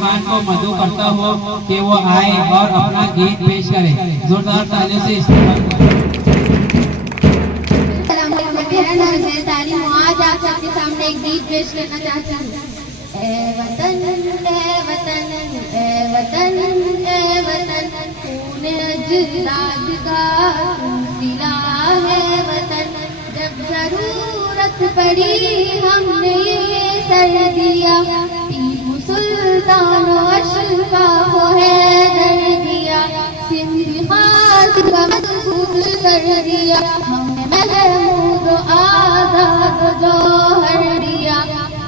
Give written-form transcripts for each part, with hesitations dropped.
مہمان کو مدعو کرتا ہوں کہ وہ آئے اور اپنا گیت پیش کرے. زوردار تالیوں سے استقبال کریں. میرا نام ہے تعلیم. آج آپ سب کے سامنے ایک گیت پیش کرنا چاہتی ہوں. اے وطن اے وطن اے وطن اے وطن خون اجداد کا سلسلہ ہے وطن. جب ضرورت پڑی ہم نے یہ سر دیا. ٹیپو سلطان و اشرف و حیدر دیا. سندھ خاص کا مضبوط کر دیا. ہم نے محمود و آزاد و جوہر دیا.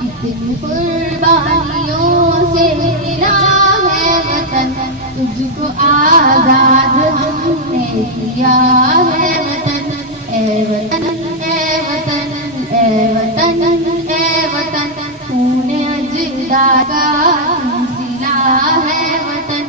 اتنی قربانیوں سے ملا ہے وطن. تجھ کو آزاد ہم نے کیا ہے وطن. اے وطن اے وطن اے وطن اے وطن خون اجداد کا سلسلہ ہے وطن.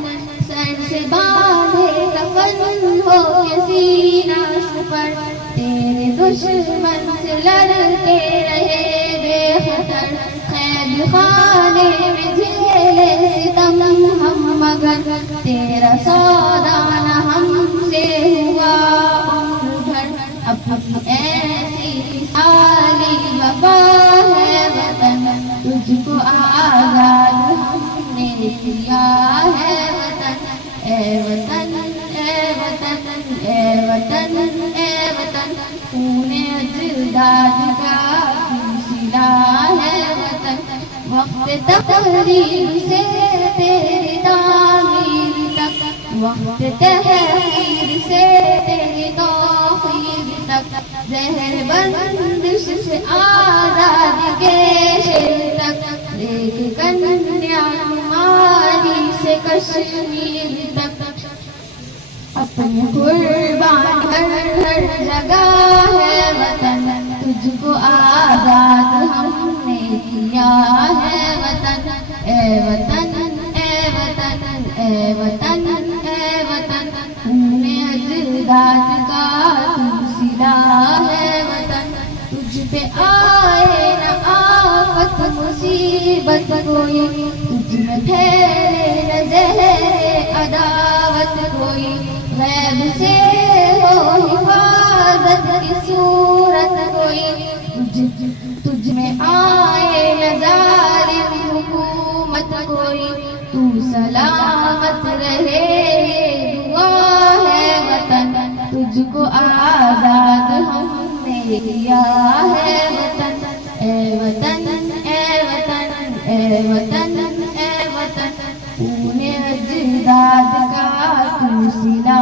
سر سے باندھے کفن ہو کے سینہ سپر. تیرے دشمن سے لڑتے رہے بے خطر. قید خانے میں جھیلے ستم ہم مگر. تیرا سودا نہ ہم سے ہوا عمر بھر. اب ایسی سالی وفا ہے وطن. تجھ کو آزاد ہم نے کیا ہے وطن. اے وطن اے وطن اے وطن اے وطن خون اجداد کا سلسلہ ہے وطن. وقت تقریر سے تیری تعمیر تک. وقت تحریر سے تیری توقیر تک. زہر بندش سے آزادی کے شیر تک. ایک کنیا کماری سے کشمیر تک. اپنے قربان ہر جگہ ہے وطن. تجھ کو آزاد ہم نے کیا ہے وطن. اے وطن اے وطن اے وطن اے وطن خون اجداد کا سلسلہ ہے وطن. تجھ پہ آئے نہ آفت مصیبت کوئی. تجھ میں پھیلے نہ زہر عداوت کوئی. غیب سے ہو حفاظت کی صورت کوئی. تجھ میں آئے نہ ظالم حکومت کوئی. تو سلامت رہے یہ دعا ہے وطن. تجھ کو آزاد ہم نے کیا ہے وطن. اے وطن اے وطن اے وطن اے وطن خون اجداد کا سلسلہ